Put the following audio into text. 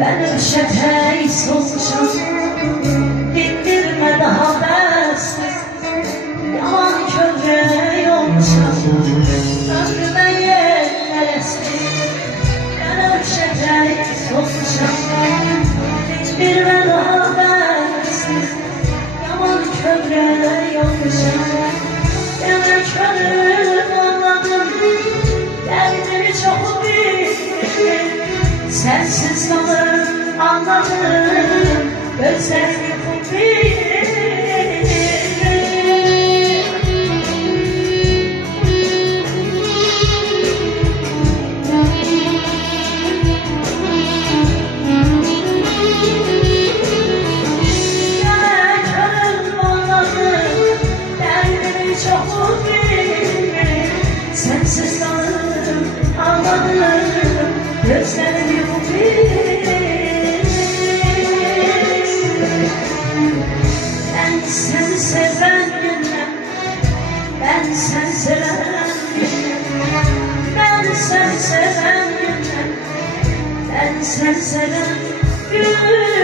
Ben ölçek solacağım, dindirme daha best. Yalan köprü yolacağım, ömrüme yetmezsin. Ben ölçek solacağım, dindirme daha best. Yalan köprü yolacağım, yana körüm anladım, derdimi çok bildim. Sensiz kalır anladım, gözlerini kupir. Yana körüm anladım, derdimi çok bildim. Sensiz kalır anladım, gözlerini kupir. Ben sen seven günden, ben sen seven günden, ben sen seven günden, ben sen seven günden.